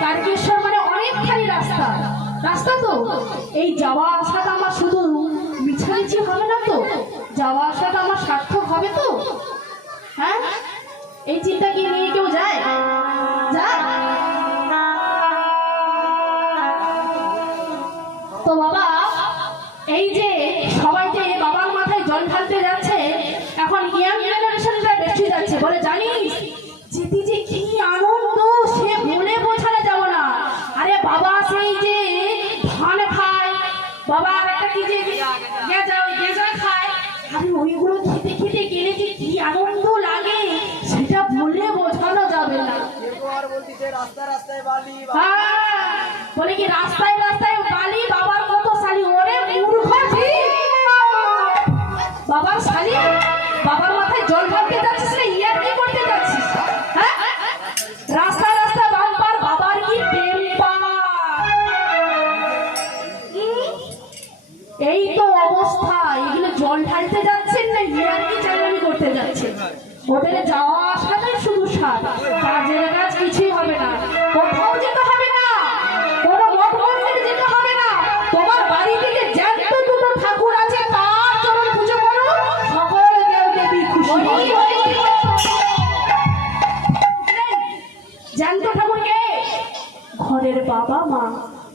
তারকেশ্বর মানে অনেকখানি রাস্তা। রাস্তা তো? এই যাওয়া আসাটা আমার শুধু মিছামিছি হবে না তো? যাওয়া আসাটা আমার সার্থক হবে তো? হ্যাঁ? এই চিন্তা কি নিয়ে কেউ যায়? যায়? তো বাবা, এই যে সবাই যে বাবার মাথায় জল ঢালতে যাচ্ছে, এখন ইয়াং জেনারেশনটা বেশি যাচ্ছে, বলে আনন্দ লাগে সেটা বলে বোঝানো যাবে না। হ্যাঁ, বলে কি রাস্তায় রাস্তায়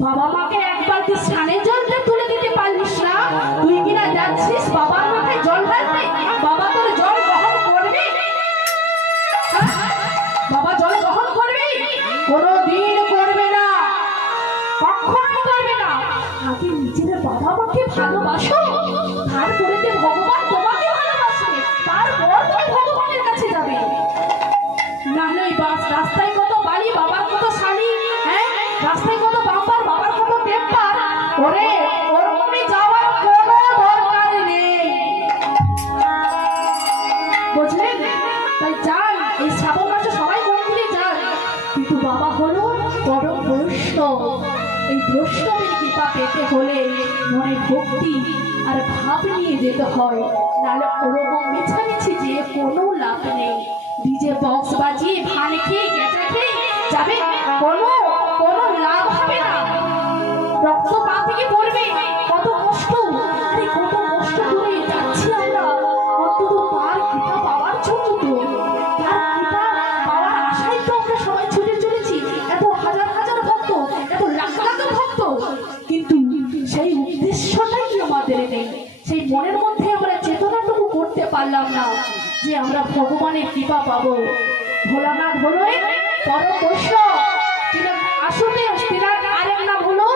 বাবা মাকে এক বালতি বাবা হলো পরম বৈষ্ণব এই বৈষ্ণবের কৃপা পেতে হলে মনে ভক্তি আর ভাব নিয়ে যেতে হয়। নাহলে ওরকম মিছামিছি যে কোনো লাভ নেই। ডিজে বক্স বাজিয়ে ভান খেয়ে গেঁচা খেয়ে যাবে কোনো মনের মধ্যে আমরা চেতনাটুকু করতে পারলাম না যে আমরা ভগবানের কৃপা পাবো। ভোলানাথ হলো পরম বৈষ্ণব। হলো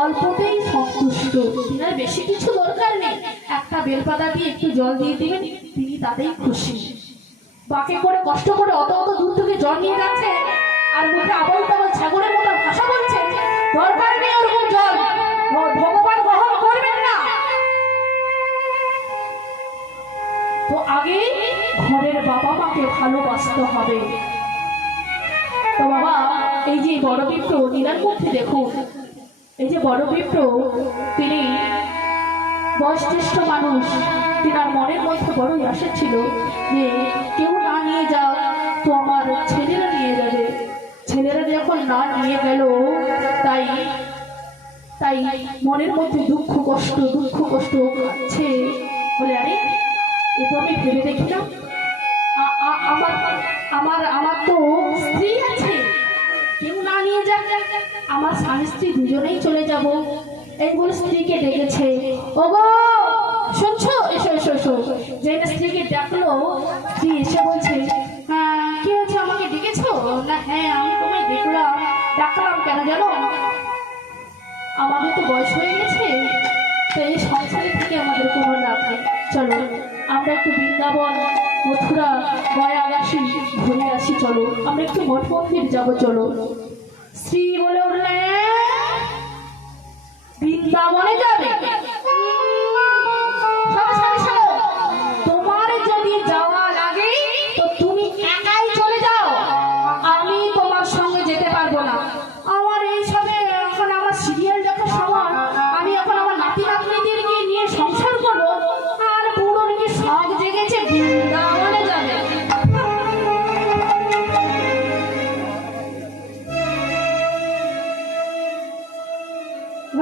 অল্পতেই সন্তুষ্ট। বেশি দরকার নেই। একটা বেলপাতা দিয়ে একটু জল দিয়ে তিনি খুশি। বাকি করে কষ্ট করে অত অত দূর থেকে জল নিয়ে যাচ্ছে আর ছাগলের ভাষা দরকার নেই ওরকম জল। ভগবান আগে ঘরের বাবা মাকে ভালোবাসতে হবে। তো বাবা, এই যে বড় বিপ্র নীলার মধ্যে দেখুন। এই যে বড় বিপ্র তিনি বয়োজ্যেষ্ঠ মানুষ, তিনার মনের মধ্যে বড়ই আশা ছিল যে কেউ না নিয়ে যাক, তো আমার ছেলেরা নিয়ে যাবে। ছেলেরা যখন না নিয়ে গেল, তাই তাই মনের মধ্যে দুঃখ, কষ্ট দুঃখ, কষ্ট আছে বলে আরে আমি ভেবে দেখি আমার আমার আমার তো স্ত্রী আছে। কেউ না নিয়ে যাক। আমার স্বামী স্ত্রী দুজনেই চলে যাব। এই বলে স্ত্রীকে ডেকেছে। ও গো শুনছো? এসো এসো এসো। যে স্ত্রীকে ডাকলো, স্ত্রী এসে বলছে কি হয়েছে? আমাকে ডেকেছো? না হ্যাঁ আমি তোমায় দেখলাম ডাকলাম কেন জানো? আমাদের তো বয়স হয়ে গেছে। তো এই সংসারে থেকে আমাদের কোনো লাভ নেই। চলো। আমরা একটু বৃন্দাবন, মথুরা গয়াগাসী ঘুরে আসি, চলো। আমরা একটু মঠ মন্দির যাব, চলো। শ্রী বলে উঠলে, বৃন্দাবনে যাবে।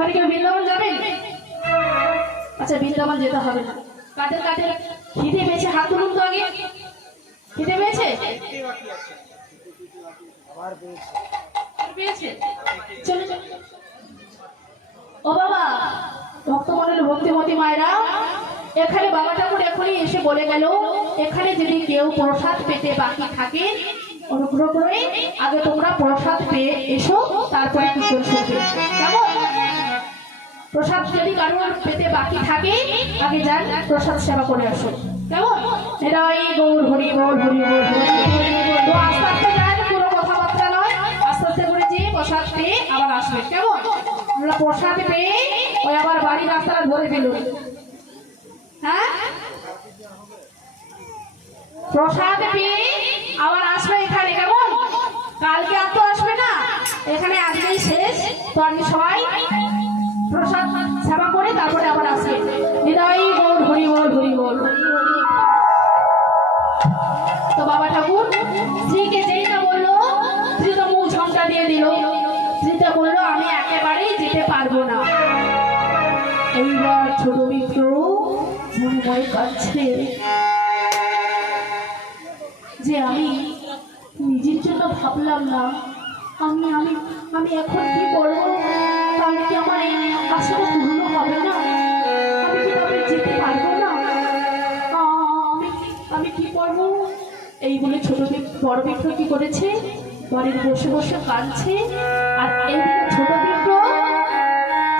এবারে কেউ বৃন্দাবন যাবেন আচ্ছা বৃন্দাবন যেতে হবে না। কাদের কাদের খিদে পেয়েছে? হাত তুলুন তো আগে। খিদে পেয়েছে? চলো চলো ও বাবা ভক্তমণ্ডল ভক্তিমতী মায়েরা এখানে বাবা ঠাকুর এখনই এসে বলে গেল এখানে যদি কেউ প্রসাদ পেতে বাকি থাকে অনুগ্রহ করে আগে তোমরা প্রসাদ পেয়ে এসো তারপরে শুনবে। কেমন? প্রসাদ যদি কারোর পেতে বাকি থাকে, আগে যান, প্রসাদ সেবা করে আসো কেমন? এরাই গৌর, হরি গৌর, হরি আস্তে কোনো কথাবার্তা নয়। আস্তে আস্তে যেয়ে প্রসাদ পেয়ে আবার কেমন? পেয়ে ওই আবার হ্যাঁ? প্রসাদ পেয়ে আবার দিয়ে দিল। স্ত্রীটা বলল, আমি একেবারেই যেতে পারব না। এইবার ছোট মিত্র মনে কাঁদছে যে আমি নিজের জন্য ভাবলাম না। আমি আমি আমি এখন কি করব? তাহলে কি আমার এই আশাটা পূর্ণ হবে না? আমি যেতে পারব না? আমি আমি কি করব? এই বলে ছোট বড় বিপ্র কি করেছে? বাড়ির বসে বসে কাঁদছে। আর ছোট বিপ্র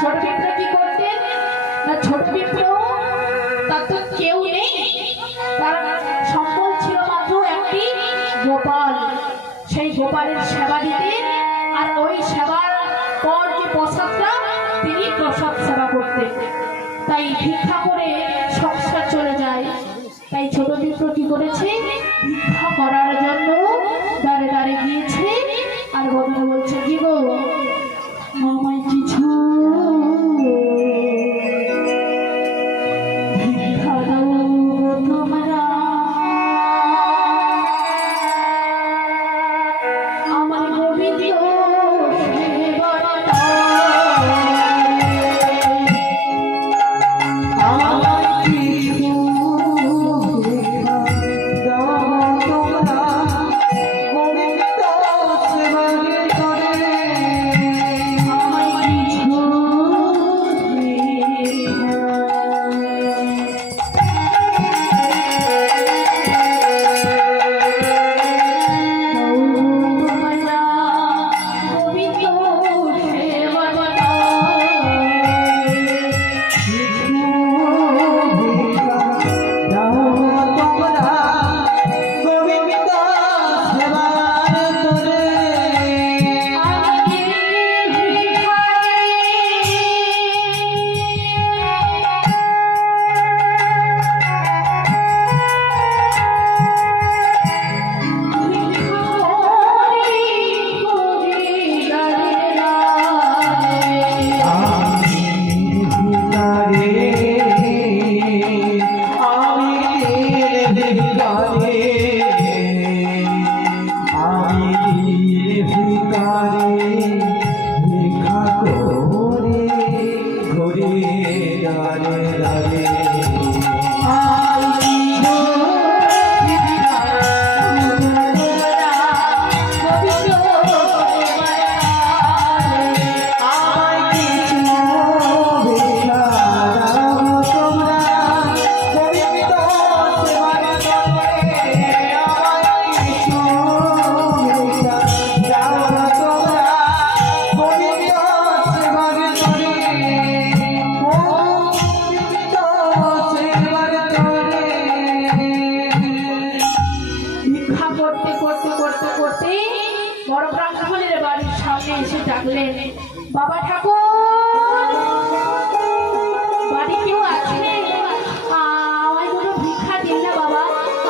ছোট বিপ্র কি করতেন না, ছোট বিপ্র, তার তো কেউ নেই। তার সম্বল ছিল মাত্র একটি গোপাল। সেই গোপালের সেবা দিতেন আর ওই সেবার পর যে প্রসাদটা, তিনি প্রসাদ সেবা করতেন তাই ভিক্ষা করে সংসার চলে যায়। তাই ছোট বিপ্র কি করেছে? ভিক্ষা করার আর ডাকলেন বাবা ঠাকুর, বাড়ি কেউ আছে? আমায় কোনো ভিক্ষা দিন না বাবা।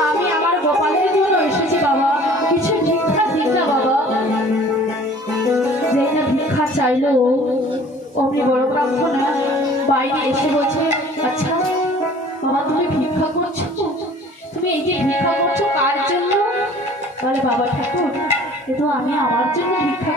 আমি আমার গোপালের জন্য এসেছি বাবা। কিছু ভিক্ষা দিন না বাবা। যেই না ভিক্ষা চাইলো অমনি বড় ব্রাহ্মণা বাইরে এসে বলছে আচ্ছা বাবা, তুমি ভিক্ষা করছ? তুমি এই যে ভিক্ষা করছ কার জন্য? বলে, বাবা ঠাকুর, এ তো আমি আমার জন্য ভিক্ষা